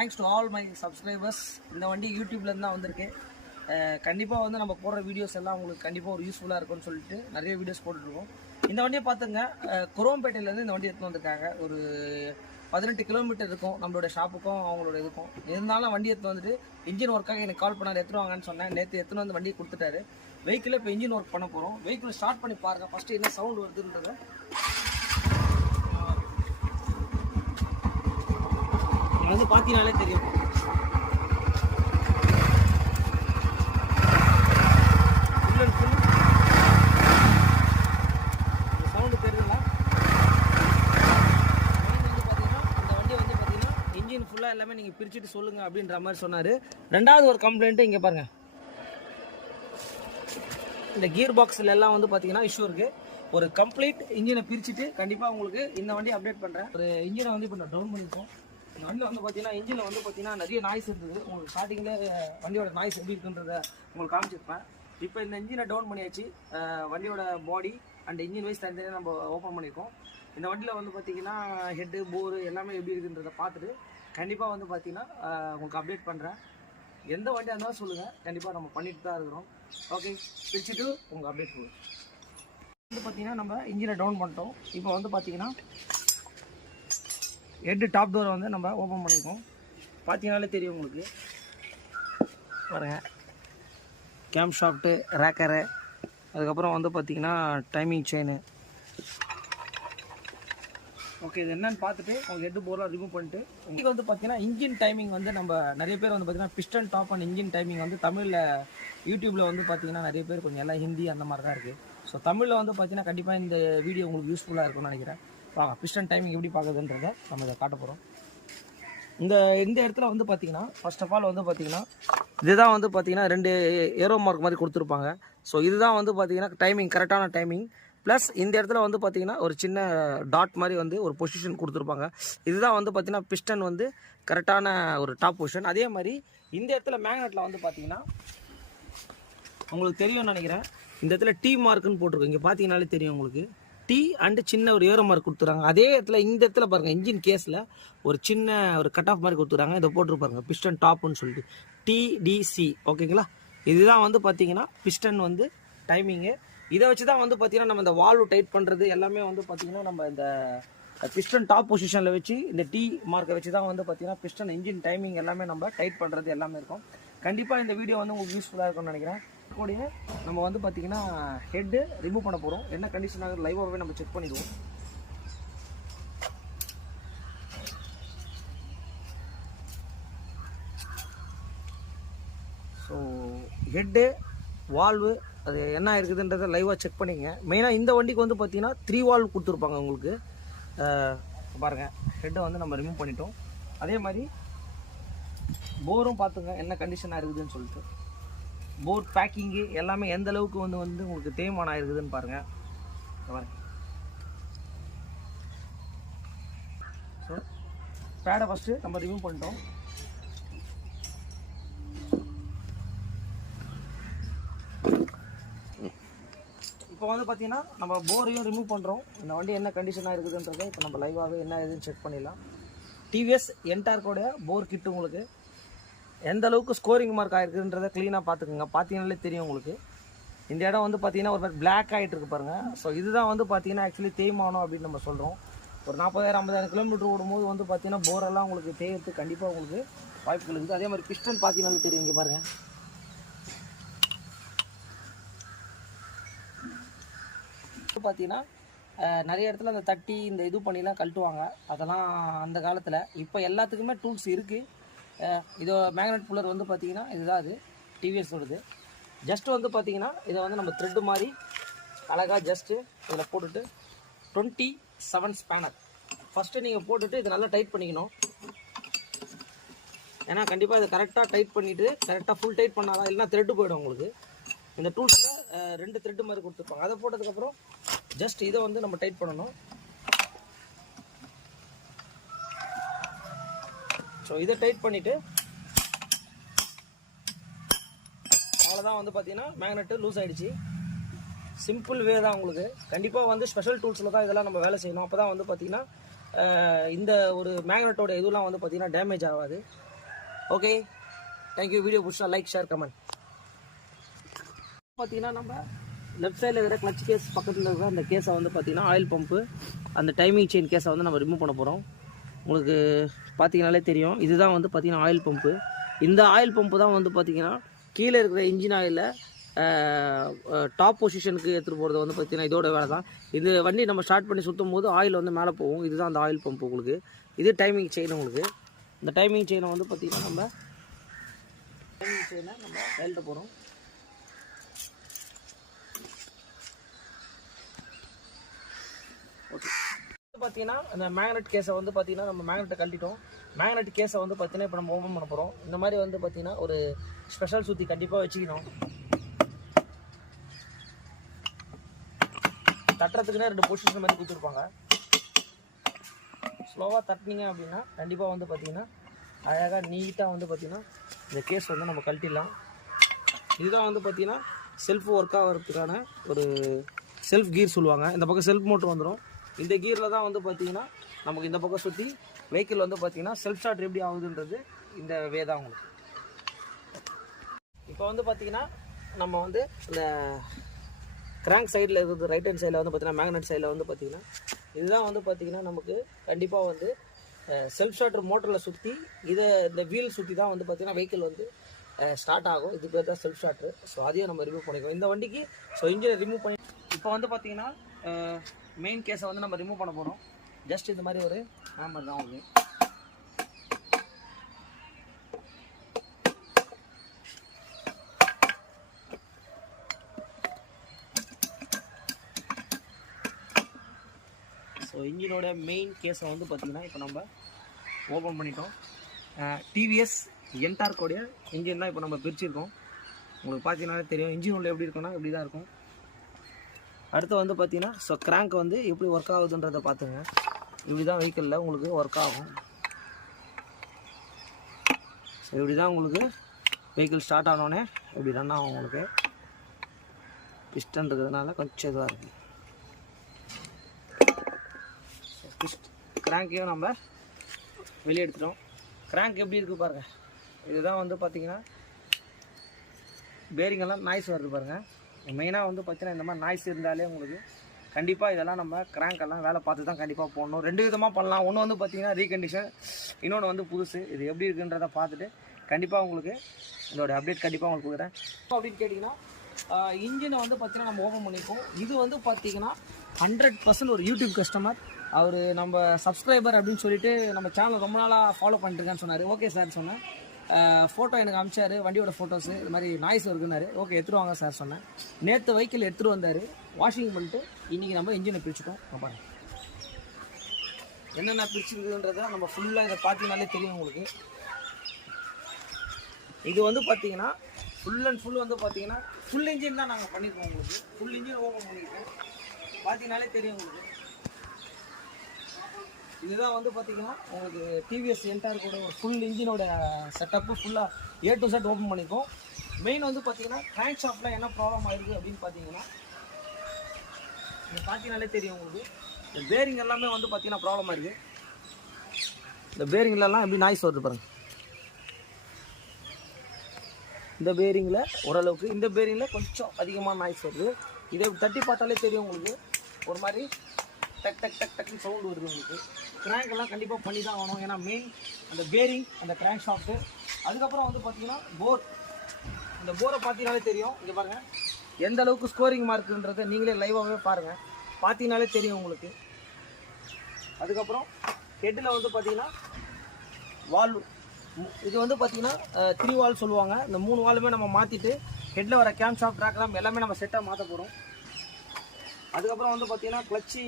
Thanks to all my subscribers. இந்த வண்டி யூடியூப்லேருந்து தான் வந்திருக்கு. கண்டிப்பாக வந்து நம்ம போடுற வீடியோஸ் எல்லாம் உங்களுக்கு கண்டிப்பாக ஒரு யூஸ்ஃபுல்லாக இருக்கும்னு சொல்லிட்டு நிறைய வீடியோஸ் போட்டுட்ருக்கோம். இந்த வண்டியை பார்த்துங்க, குரோம்பேட்டையிலேருந்து இந்த வண்டி எடுத்துன்னு வந்திருக்காங்க. ஒரு 18 கிலோமீட்டர் இருக்கும் நம்மளோட ஷாப்புக்கும் அவங்களோட இதுக்கும். இருந்தாலும் வண்டி எடுத்து வந்துட்டு இன்ஜின் ஒர்க்காக எனக்கு கால் பண்ணார், எடுத்துட்டு வாங்கன்னு சொன்னேன். நேற்று எடுத்துன்னு வந்து வண்டியை கொடுத்துட்டாரு. வெஹிக்கிளில் இப்போ இன்ஜின் ஒர்க் பண்ண போகிறோம். வெஹிக்கிள் ஸ்டார்ட் பண்ணி பாருங்கள், ஃபஸ்ட்டு என்ன சவுண்ட் வருதுன்றதை. வந்து பார்த்தீங்கனாலே தெரியும். ஃபுல் அண்ட் ஃபுல் சவுண்டு தெரியுதுங்களா? வந்து பார்த்தீங்கன்னா இந்த வண்டி வந்து பார்த்தீங்கன்னா இன்ஜின் ஃபுல்லாக எல்லாமே நீங்கள் பிரிச்சுட்டு சொல்லுங்கள் அப்படின்ற மாதிரி சொன்னார். ரெண்டாவது ஒரு கம்ப்ளைண்ட்டு இங்கே பாருங்கள், இந்த கியர் பாக்ஸில் எல்லாம் வந்து பார்த்தீங்கன்னா இஷ்யூ இருக்குது. ஒரு கம்ப்ளீட் இன்ஜினை பிரிச்சுட்டு கண்டிப்பாக உங்களுக்கு இந்த வண்டி அப்டேட் பண்ணுறேன். ஒரு இன்ஜினை வந்து இப்போ நான் டவுன் பண்ணியிருக்கோம். இந்த வண்டியில் வந்து பார்த்தீங்கன்னா இன்ஜினில் வந்து பார்த்தீங்கன்னா நிறைய நாய்ஸ் இருந்தது. உங்களுக்கு ஸ்டார்டிங்கில் வண்டியோட நாய்ஸ் எப்படி இருக்குன்றதை உங்களுக்கு காமிச்சிருப்பேன். இப்போ இந்த இன்ஜினை டவுன் பண்ணியாச்சு. வண்டியோட பாடி அண்ட் இன்ஜின் வைஸ் தனித்தனியாக நம்ம ஓப்பன் பண்ணியிருக்கோம். இந்த வண்டியில் வந்து பார்த்தீங்கன்னா ஹெட்டு போரு எல்லாமே எப்படி இருக்குன்றதை பார்த்துட்டு கண்டிப்பாக வந்து பார்த்தீங்கன்னா உங்களுக்கு அப்டேட் பண்ணுறேன். எந்த வண்டியாக இருந்தாலும் சொல்லுங்கள், கண்டிப்பாக நம்ம பண்ணிட்டு தான் இருக்கிறோம். ஓகே, பிரிச்சுட்டு உங்களுக்கு அப்டேட் பண்ணுவோம். வந்து பார்த்தீங்கன்னா நம்ம இன்ஜினை டவுன் பண்ணிட்டோம். இப்போ வந்து பார்த்தீங்கன்னா ஹெட்டு டாப் டோரை வந்து நம்ம ஓப்பன் பண்ணியிருக்கோம். பார்த்தீங்கனாலே தெரியும் உங்களுக்கு. பாருங்க, கேம் ஷாஃப்ட்டு, ரேக்கரு, அதுக்கப்புறம் வந்து பார்த்தீங்கன்னா டைமிங் செயின். ஓகே, இது என்னன்னு பார்த்துட்டு உங்களுக்கு ஹெட்டு போர்லாம் ரிமூவ் பண்ணிட்டு உங்களுக்கு வந்து பார்த்தீங்கன்னா இன்ஜின் டைமிங் வந்து நம்ம நிறைய பேர் வந்து பார்த்தீங்கன்னா piston top and engine timing வந்து தமிழில் யூடியூப்பில் வந்து பார்த்தீங்கன்னா நிறைய பேர் கொஞ்சம் எல்லாம் ஹிந்தி அந்த மாதிரி தான் இருக்குது. ஸோ தமிழில் வந்து பார்த்தீங்கன்னா கண்டிப்பாக இந்த வீடியோ உங்களுக்கு யூஸ்ஃபுல்லாக இருக்கும்னு நினைக்கிறேன். பிஸ்டன் டைமிங் எப்படி பார்க்குதுன்றதை நம்ம இதை காட்ட போகிறோம். இந்த இடத்துல வந்து பார்த்தீங்கன்னா ஃபர்ஸ்ட் ஆஃப் ஆல் வந்து பார்த்தீங்கன்னா இதுதான் வந்து பார்த்தீங்கன்னா 2 ஏரோ மார்க் மாதிரி கொடுத்துருப்பாங்க. ஸோ இதுதான் வந்து பார்த்தீங்கன்னா டைமிங், கரெக்டான டைமிங். ப்ளஸ் இந்த இடத்துல வந்து பார்த்தீங்கன்னா ஒரு சின்ன டாட் மாதிரி வந்து ஒரு பொசிஷன் கொடுத்துருப்பாங்க. இதுதான் வந்து பார்த்தீங்கன்னா பிஸ்டன் வந்து கரெக்டான ஒரு டாப் பொசிஷன். அதே மாதிரி இந்த இடத்துல மேக்னெட்டில் வந்து பார்த்தீங்கன்னா உங்களுக்கு தெரியும்னு நினைக்கிறேன். இந்த இடத்துல டி மார்க்குன்னு போட்டிருக்கோம். இங்கே பார்த்தீங்கன்னாலே தெரியும் உங்களுக்கு. டி அண்டு சின்ன ஒரு ஏரோ மார்க் கொடுத்துறாங்க. அதே இடத்துல இந்த இடத்துல பாருங்கள், இன்ஜின் கேஸில் ஒரு சின்ன ஒரு கட் ஆஃப் மாதிரி கொடுத்துறாங்க. இதை போட்டுருப்பாருங்க பிஸ்டன் டாப்னு சொல்லிட்டு டிடிசி. ஓகேங்களா, இதுதான் வந்து பார்த்தீங்கன்னா பிஸ்டன் வந்து டைமிங்கு. இதை வச்சு தான் வந்து பார்த்தீங்கன்னா நம்ம இந்த வால்வு டைட் பண்ணுறது எல்லாமே வந்து பார்த்தீங்கன்னா நம்ம இந்த பிஸ்டன் டாப் பொசிஷனில் வச்சு இந்த டி மார்க்கை வச்சு தான் வந்து பார்த்தீங்கன்னா பிஸ்டன் இன்ஜின் டைமிங் எல்லாமே நம்ம டைட் பண்ணுறது எல்லாமே இருக்கும். கண்டிப்பாக இந்த வீடியோ வந்து உங்களுக்கு யூஸ்ஃபுல்லாக இருக்கும்னு நினைக்கிறேன். கூடிய நம்ம வந்து பார்த்தீங்கன்னா ஹெட்டு ரிமூவ் பண்ண போகிறோம். என்ன கண்டிஷன் ஆகுது லைவாகவே நம்ம செக் பண்ணிடுவோம். ஸோ ஹெட்டு வால்வு அது என்ன இருக்குதுன்றதை லைவாக செக் பண்ணிங்க. மெயினாக இந்த வண்டிக்கு வந்து பார்த்தீங்கன்னா 3 வால்வ் கொடுத்துருப்பாங்க உங்களுக்கு. பாருங்கள், ஹெட்டை வந்து நம்ம ரிமூவ் பண்ணிட்டோம். அதே மாதிரி போரும் பார்த்துங்க என்ன கண்டிஷனாக இருக்குதுன்னு சொல்லிட்டு. போர் பேக்கிங்கு எல்லாமே எந்த அளவுக்கு வந்து உங்களுக்கு தேய்மானம் ஆயிருக்குதுன்னு பாருங்கள். ஸோ பேடை ஃபஸ்ட்டு நம்ம ரிமூவ் பண்ணிட்டோம். இப்போ வந்து பார்த்தீங்கன்னா நம்ம போரையும் ரிமூவ் பண்ணுறோம். இந்த வண்டி என்ன கண்டிஷனாக இருக்குதுன்றதை இப்போ நம்ம லைவாகவே என்ன இதுன்னு செக் பண்ணிடலாம். டிவிஎஸ் என்டார்க்கோடைய போர் கிட்டு உங்களுக்கு எந்த அளவுக்கு ஸ்கோரிங் மார்க் ஆகிருக்குன்றதை க்ளீனாக பார்த்துக்குங்க. பார்த்தீங்கன்னாலே தெரியும் உங்களுக்கு. இந்த இடம் வந்து பார்த்தீங்கன்னா ஒரு மாதிரி பிளாக் ஆகிட்டு இருக்கு பாருங்கள். ஸோ இதுதான் வந்து பார்த்தீங்கன்னா ஆக்சுவலி தேய்மானம் அப்படின்னு நம்ம சொல்கிறோம். ஒரு 40,000-50,000 கிலோமீட்டர் ஓடும்போது வந்து பார்த்தீங்கன்னா போரெல்லாம் உங்களுக்கு தேய்றதுக்கு கண்டிப்பாக உங்களுக்கு வாய்ப்புகள் இருக்குது. அதே மாதிரி பிஸ்டன் பார்த்தீங்கன்னாலே தெரியும். இங்கே பாருங்கள், பார்த்தீங்கன்னா நிறைய இடத்துல அந்த தட்டி இந்த இது பண்ணிலாம் கழட்டுவாங்க. அதெல்லாம் அந்த காலத்தில். இப்போ எல்லாத்துக்குமே டூல்ஸ் இருக்குது. இதோ மேக்னெட் புல்லர் வந்து பார்த்தீங்கன்னா இதுதான் அது டிவிஎஸ் வருது. ஜஸ்ட்டு வந்து பார்த்தீங்கன்னா இதை வந்து நம்ம த்ரெட்டு மாதிரி அழகாக ஜஸ்ட்டு இதில் போட்டுட்டு 27 ஸ்பேனர் ஃபஸ்ட்டு நீங்கள் போட்டுட்டு இதை நல்லா டைட் பண்ணிக்கணும். ஏன்னா கண்டிப்பாக இதை கரெக்டாக டைட் பண்ணிவிட்டு கரெக்டாக ஃபுல் டைட் பண்ணாதான், இல்லைனா த்ரெட்டு போயிடும் உங்களுக்கு. இந்த டூல்ஸில் 2 த்ரெட்டு மாதிரி கொடுத்துருப்பாங்க. அதை போட்டதுக்கப்புறம் ஜஸ்ட் இதை வந்து நம்ம டைட் பண்ணணும். ஸோ இதை டைட் பண்ணிவிட்டு அவ்வளோதான் வந்து பார்த்தீங்கன்னா மேக்னெட்டு லூஸ் ஆகிடுச்சு. சிம்பிள் வே தான் உங்களுக்கு. கண்டிப்பாக வந்து ஸ்பெஷல் டூல்ஸில் தான் இதெல்லாம் நம்ம வேலை செய்யணும். அப்போ தான் வந்து பார்த்திங்கன்னா இந்த ஒரு மேக்னெட்டோட இதெல்லாம் வந்து பார்த்திங்கன்னா டேமேஜ் ஆகாது. Okay, thank you. வீடியோ பிடிச்சா லைக், ஷேர், கமெண்ட். பார்த்தீங்கன்னா நம்ம லெஃப்ட் சைடில் இருக்கிற கிளச் கேஸ் பக்கத்தில் இருக்கிற அந்த கேஸை வந்து பார்த்தீங்கன்னா ஆயில் பம்பு அந்த டைமிங் செயின் கேஸை வந்து நம்ம ரிமூவ் பண்ண போகிறோம். உங்களுக்கு பார்த்தீங்கனாலே தெரியும், இதுதான் வந்து பார்த்தீங்கன்னா ஆயில் பம்பு. இந்த ஆயில் பம்பு தான் வந்து பார்த்தீங்கன்னா கீழே இருக்கிற இன்ஜின் ஆயிலில் டாப் பொசிஷனுக்கு எடுத்துகிட்டு போகிறது வந்து பார்த்தீங்கன்னா இதோட வேலை தான். இது வண்டி நம்ம ஸ்டார்ட் பண்ணி சுற்றும் போது ஆயில் வந்து மேலே போகும். இதுதான் அந்த ஆயில் பம்பு. உங்களுக்கு இது டைமிங் செயின். உங்களுக்கு இந்த டைமிங் செயினை வந்து பார்த்தீங்கன்னா நம்ம டைமிங் செயினை நம்ம கையில்ட்ட போகிறோம். ஓகே, பார்த்தீங்கன்னா அந்த மேக்னெட் கேஸை வந்து பார்த்தீங்கன்னா நம்ம மேக்னெட்டை கழட்டிட்டோம். மேக்னெட் கேஸை வந்து பார்த்தீங்கன்னா இப்போ நம்ம ஓப்பன் பண்ண போகிறோம். இந்த மாதிரி வந்து பார்த்தீங்கன்னா ஒரு ஸ்பெஷல் சுற்றி கண்டிப்பாக வச்சுக்கணும். தட்டுறதுக்குன்னே 2 பொசிஷன் மாதிரி கொடுத்துருப்பாங்க. ஸ்லோவாக தட்டினீங்க அப்படின்னா கண்டிப்பாக வந்து பார்த்தீங்கன்னா அழகாக நீட்டாக வந்து பார்த்தீங்கன்னா இந்த கேஸ் வந்து நம்ம கழட்டிடலாம். இதுதான் வந்து பார்த்தீங்கன்னா செல்ஃப் ஒர்க் ஆகிறதுக்கான ஒரு செல்ஃப் கீர் சொல்லுவாங்க. இந்த பக்கம் செல்ஃப் மோட்டர் வந்துடும். இந்த கீரில் தான் வந்து பார்த்தீங்கன்னா நமக்கு இந்த பக்கம் சுற்றி வெஹிக்கிள் வந்து பார்த்தீங்கன்னா செல்ஃப் ஸ்டார்ட் எப்படி ஆகுதுன்றது இந்த வே தான் உங்களுக்கு. இப்போ வந்து பார்த்தீங்கன்னா நம்ம வந்து இந்த கிராங்க் சைடில் இருக்குது ரைட் ஹேண்ட் சைடில் வந்து பார்த்தீங்கன்னா மேக்னெட் சைடில் வந்து பார்த்தீங்கன்னா இதுதான் வந்து பார்த்தீங்கன்னா நமக்கு கண்டிப்பாக வந்து செல்ஃப் ஸ்டார்டர் மோட்டரில் சுற்றி இந்த வீல் சுற்றி தான் வந்து பார்த்தீங்கன்னா வெஹிக்கிள் வந்து ஸ்டார்ட் ஆகும். இது பேர் தான் செல்ஃப் ஸ்டார்டர். ஸோ அதையும் நம்ம ரிமூவ் பண்ணிக்குவோம் இந்த வண்டிக்கு. ஸோ இன்ஜினை ரிமூவ் பண்ணி இப்போ வந்து பார்த்தீங்கன்னா மெயின் கேஸை வந்து நம்ம ரிமூவ் பண்ண போகிறோம். ஜஸ்ட் இந்த மாதிரி ஒரு ஹேமர் தான் உங்களுக்கு. ஸோ இன்ஜினோட மெயின் கேஸை வந்து பார்த்திங்கன்னா இப்போ நம்ம ஓப்பன் பண்ணிட்டோம். டிவிஎஸ் Ntorq உடைய இன்ஜின் தான் இப்போ நம்ம பிரிச்சிருக்கோம். உங்களுக்கு பார்த்தீங்கன்னாலே தெரியும் இன்ஜின் உள்ள எப்படி இருக்குன்னா இப்படி தான் இருக்கும். அடுத்து வந்து பார்த்தீங்கன்னா ஸோ கிராங்க் வந்து எப்படி ஒர்க் ஆகுதுன்றதை பார்த்துங்க. இப்படி தான் வெஹிக்கிளில் உங்களுக்கு ஒர்க் ஆகும். ஸோ இப்படி தான் உங்களுக்கு வெஹிக்கிள் ஸ்டார்ட் ஆனோடனே இப்படி ரன் ஆகும். உங்களுக்கு பிஸ்டன் இருக்கிறதுனால கொஞ்சம் இதுவாக இருக்குது. கிராங்கையும் நம்ம வெளியே எடுத்துட்டோம். கிராங்க் எப்படி இருக்குது பாருங்கள். இதுதான் வந்து பார்த்தீங்கன்னா பேரிங்கெல்லாம் நாய்ஸ் வருது பாருங்கள். மெயினாக வந்து பார்த்தீங்கன்னா இந்த மாதிரி நாய்ஸ் இருந்தாலே உங்களுக்கு கண்டிப்பாக இதெல்லாம் நம்ம கிராங்க்கெல்லாம் வேலை பார்த்து தான் கண்டிப்பாக போடணும். 2 விதமாக பண்ணலாம். ஒன்று வந்து பார்த்தீங்கன்னா ரீகண்டிஷன், இன்னொன்று வந்து புதுசு. இது எப்படி இருக்குன்றதை பார்த்துட்டு கண்டிப்பாக உங்களுக்கு இதோட அப்டேட் கண்டிப்பாக உங்களுக்கு கொடுக்குறேன். அப்படின்னு கேட்டிங்கன்னா இன்ஜினை வந்து பார்த்தீங்கன்னா நம்ம ஓப்பன் பண்ணிப்போம். இது வந்து பார்த்தீங்கன்னா 100% ஒரு யூடியூப் கஸ்டமர். அவர் நம்ம சப்ஸ்கிரைபர் அப்படின்னு சொல்லிட்டு நம்ம சேனல் ரொம்ப நாளாக ஃபாலோ பண்ணிட்டுருக்கேன்னு சொன்னார். ஓகே சார் சொன்னேன். ஃபோட்டோ எனக்கு அனுப்பிச்சார், வண்டியோட ஃபோட்டோஸு. இது மாதிரி நாய்ஸ் இருக்குன்னாரு. ஓகே எடுத்துகிட்டு வாங்க சார் சொன்னேன். நேற்று வெஹிக்கிள் எடுத்துகிட்டு வந்தார், வாஷிங் பண்ணிட்டு இன்றைக்கி நம்ம இன்ஜினை பிரிச்சுட்டோம். பாருங்க என்னென்ன பிரிச்சுருக்குன்றதை நம்ம ஃபுல்லாக இதை பார்த்தீங்கனாலே தெரியும் உங்களுக்கு. இது வந்து பார்த்தீங்கன்னா ஃபுல் அண்ட் ஃபுல் வந்து பார்த்தீங்கன்னா ஃபுல் இன்ஜின் தான் நாங்கள் பண்ணியிருக்கோம். உங்களுக்கு ஃபுல் இன்ஜின் ஓப்பன் பண்ணியிருக்கோம். பார்த்தீங்கனாலே தெரியும் உங்களுக்கு. இதுதான் வந்து பார்த்தீங்கன்னா உங்களுக்கு டிவிஎஸ் Ntorq கூட ஒரு ஃபுல் இன்ஜினோட செட்டப்பு ஃபுல்லாக A to Z ஓப்பன் பண்ணியிருக்கோம். மெயின் வந்து பார்த்தீங்கன்னா கிராங்க் ஷாஃப்டில் என்ன ப்ராப்ளம் ஆயிருக்கு அப்படின்னு பார்த்தீங்கன்னா இங்கே பார்த்தீங்கனாலே தெரியும் உங்களுக்கு. இந்த பேரிங் எல்லாமே வந்து பார்த்தீங்கன்னா ப்ராப்ளம் ஆயிருக்கு. இந்த பேரிங்லலாம் எப்படி நாய்ஸ் வருது பாருங்கள். இந்த பேரிங்கில் ஓரளவுக்கு, இந்த பேரிங்கில் கொஞ்சம் அதிகமாக நாய்ஸ் வருது. இதை தட்டி பார்த்தாலே தெரியும் உங்களுக்கு. ஒரு மாதிரி டக் டக் டக் டக்குன்னு சவுண்டு வருது உங்களுக்கு. கிராங்க் எல்லாம் கண்டிப்பாக பண்ணி தான் ஆகணும். ஏன்னா மெயின் அந்த பேரிங், அந்த கிராங்க் ஷாஃப்ட்டு, அதுக்கப்புறம் வந்து பார்த்தீங்கன்னா போர். இந்த போரை பார்த்தீங்கனாலே தெரியும். இங்கே பாருங்கள் எந்த அளவுக்கு ஸ்கோரிங் மார்க்குன்றதை நீங்களே லைவாகவே பாருங்கள். பார்த்தீங்கனாலே தெரியும் உங்களுக்கு. அதுக்கப்புறம் ஹெட்டில் வந்து பார்த்தீங்கன்னா வால்வு, இது வந்து பார்த்தீங்கன்னா 3 வால் சொல்லுவாங்க. இந்த 3 வாலுமே நம்ம மாற்றிட்டு ஹெட்டில் வர கேம் ஷாஃப்ட் ட்ராக்லாம் எல்லாமே நம்ம செட்டாக மாற்ற போகிறோம். அதுக்கப்புறம் வந்து பார்த்தீங்கன்னா கிளச்சி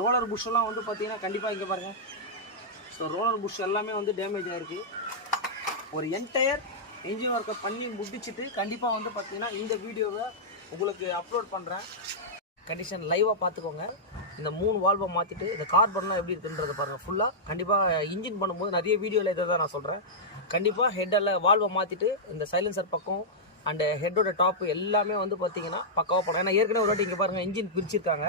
ரோலர் புஷ்ஷெல்லாம் வந்து பார்த்தீங்கன்னா கண்டிப்பாக இங்கே பாருங்கள். ஸோ ரோலர் புஷ் எல்லாமே வந்து டேமேஜ் ஆகிருக்கு. ஒரு என்டையர் இன்ஜின் ஒர்க்கை பண்ணி முடிச்சுட்டு கண்டிப்பாக வந்து பார்த்தீங்கன்னா இந்த வீடியோவை உங்களுக்கு அப்லோட் பண்ணுறேன். கண்டிஷன் லைவாக பார்த்துக்கோங்க. இந்த 3 வால்வை மாற்றிட்டு இந்த கார்பன்லாம் எப்படி இருக்குன்றதை பாருங்கள். ஃபுல்லாக கண்டிப்பாக இன்ஜின் பண்ணும்போது நிறைய வீடியோவில் இதை தான் நான் சொல்கிறேன். கண்டிப்பாக ஹெட்டில் வால்வை மாற்றிட்டு இந்த சைலன்சர் பக்கம் அண்ட் ஹெட்டோட டாப்பு எல்லாமே வந்து பார்த்தீங்கன்னா பக்காவாக போடும். ஏன்னா ஏற்கனவே ஒரு வாட்டி இங்கே பாருங்கள் இன்ஜின் பிரிச்சிருக்காங்க.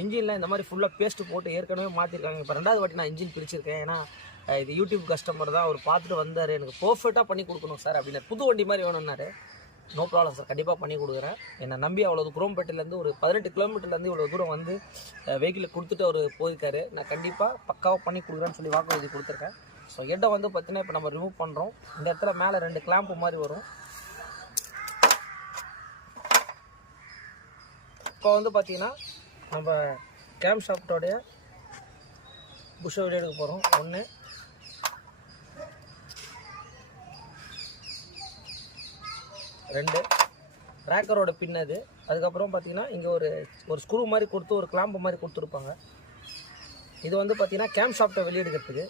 இன்ஜினில் இந்த மாதிரி ஃபுல்லாக பேஸ்ட்டு போட்டு ஏற்கனவே மாற்றிருக்காங்க. இப்போ 2வது வாட்டி நான் இன்ஜின் பிரிச்சிருக்கேன். ஏன்னா இது யூடியூப் கஸ்டமர் தான், அவர் பார்த்துட்டு வந்தார், எனக்கு பர்ஃபெக்டாக பண்ணி கொடுக்கணும் சார் அப்படின்னா, புது வண்டி மாதிரி வேணும்னாரு. நோ ப்ராப்ளம் சார், கண்டிப்பாக பண்ணி கொடுக்குறேன். என்னை நம்பி அவ்வளோ குரோம்பேட்டிலேருந்து ஒரு 18 கிலோமீட்டர்லேருந்து இவ்வளோ தூரம் வந்து வெஹிக்கிளை கொடுத்துட்டு அவர் போயிருக்காரு. நான் கண்டிப்பாக பக்காவாக பண்ணி கொடுக்குறேன்னு சொல்லி வாக்குறுதி கொடுத்துருக்கேன். ஸோ ஹெட்டை வந்து பார்த்தீங்கன்னா இப்போ நம்ம ரிமூவ் பண்ணுறோம். இந்த இடத்துல மேலே 2 கிளாம்பு மாதிரி வரும். இப்போ வந்து பார்த்தீங்கன்னா நம்ம கேம் ஷாஃப்டோடைய புஷ்ஷை வெளியே எடுக்க போகிறோம். 1 2 ரேக்கரோட பின் அது. அதுக்கப்புறம் பார்த்தீங்கன்னா இங்கே ஒரு ஸ்க்ரூ மாதிரி கொடுத்து ஒரு கிளாம்பு மாதிரி கொடுத்துருப்பாங்க. இது வந்து பார்த்தீங்கன்னா கேம் ஷாஃப்டை வெளியே எடுக்கிறதுக்கு.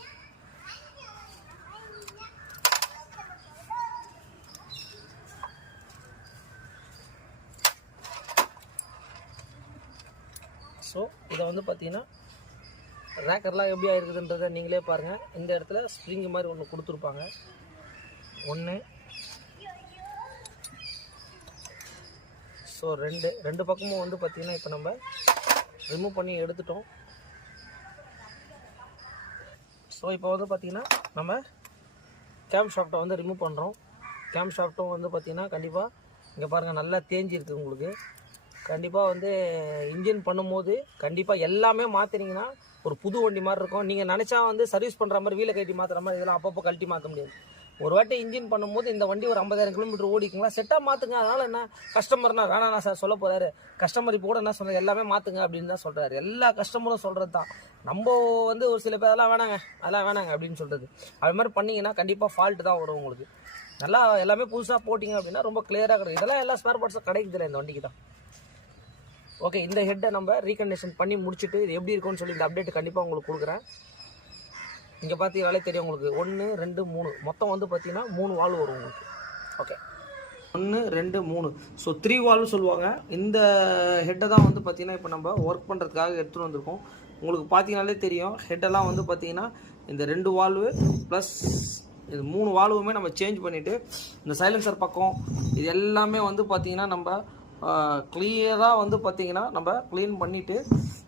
ஸோ இதை வந்து பார்த்தீங்கன்னா ரேக்கர்லாம் எப்படி ஆயிருக்குதுன்றதை நீங்களே பாருங்கள். இந்த இடத்துல ஸ்ப்ரிங் மாதிரி ஒன்று கொடுத்துருப்பாங்க. 1 ஸோ 2 பக்கமும் வந்து பார்த்தீங்கன்னா இப்போ நம்ம ரிமூவ் பண்ணி எடுத்துட்டோம். ஸோ இப்போ வந்து பார்த்தீங்கன்னா நம்ம கேம் ஷாஃப்ட்டை வந்து ரிமூவ் பண்ணுறோம். கேம் ஷாஃப்ட்டும் வந்து பார்த்தீங்கன்னா கண்டிப்பாக இங்கே பாருங்கள் நல்லா தேஞ்சிருக்கு உங்களுக்கு. கண்டிப்பாக வந்து இன்ஜின் பண்ணும்போது கண்டிப்பாக எல்லாமே மாற்றினீங்கன்னா ஒரு புது வண்டி மாதிரி இருக்கும். நீங்கள் நினச்சா வந்து சர்வீஸ் பண்ணுற மாதிரி வீலை கட்டி மாற்றுற மாதிரி இதெல்லாம் அப்பப்போ கழட்டி மாற்ற முடியாது. ஒரு வாட்டி இன்ஜின் பண்ணும்போது இந்த வண்டி ஒரு 50,000 கிலோமீட்டர் ஓடிக்குங்களா, செட்டாக மாற்றுங்க. அதனால் என்ன கஸ்டமர்னா வேணாண்ணா சார் சொல்ல போகிறாரு. கஸ்டமர் இப்போ கூட என்ன சொல்கிறார், எல்லாமே மாற்றுங்க அப்படின்னு தான் சொல்கிறாரு. எல்லா கஸ்டமரும் சொல்கிறது தான். நம்ம வந்து ஒரு சில பேர் அதெல்லாம் வேணாங்க அப்படின்னு சொல்கிறது. அது மாதிரி பண்ணிங்கன்னா கண்டிப்பாக ஃபால்ட்டு தான் வரும் உங்களுக்கு. நல்லா எல்லாமே புதுசாக போட்டிங்க அப்படின்னா ரொம்ப கிளியராக கிடைக்கும். இதெல்லாம் எல்லா ஸ்பேர் பார்ட்ஸும் கிடைக்குதில்ல இந்த வண்டிக்கு தான். ஓகே, இந்த ஹெட்டை நம்ம ரீகண்டிஷன் பண்ணி முடிச்சுட்டு இது எப்படி இருக்கும்னு சொல்லி இந்த அப்டேட் கண்டிப்பாக உங்களுக்கு கொடுக்குறேன். இங்கே பார்த்தீங்கனாலே தெரியும் உங்களுக்கு. 1 2 3 மொத்தம் வந்து பார்த்தீங்கன்னா 3 வால்வு வரும் உங்களுக்கு. ஓகே, 1 2 3 ஸோ 3 வால்வு சொல்லுவாங்க. இந்த ஹெட்டை தான் வந்து பார்த்தீங்கன்னா இப்போ நம்ம ஒர்க் பண்ணுறதுக்காக எடுத்துகிட்டு வந்திருக்கோம். உங்களுக்கு பார்த்தீங்கனாலே தெரியும். ஹெட்டெல்லாம் வந்து பார்த்தீங்கன்னா இந்த 2 வால்வு ப்ளஸ் இது 3 வால்வுமே நம்ம சேஞ்ச் பண்ணிவிட்டு இந்த சைலன்சர் பக்கம் இது எல்லாமே வந்து பார்த்தீங்கன்னா நம்ம கிளியராக வந்து பார்த்தீங்கன்னா நம்ம க்ளீன் பண்ணிவிட்டு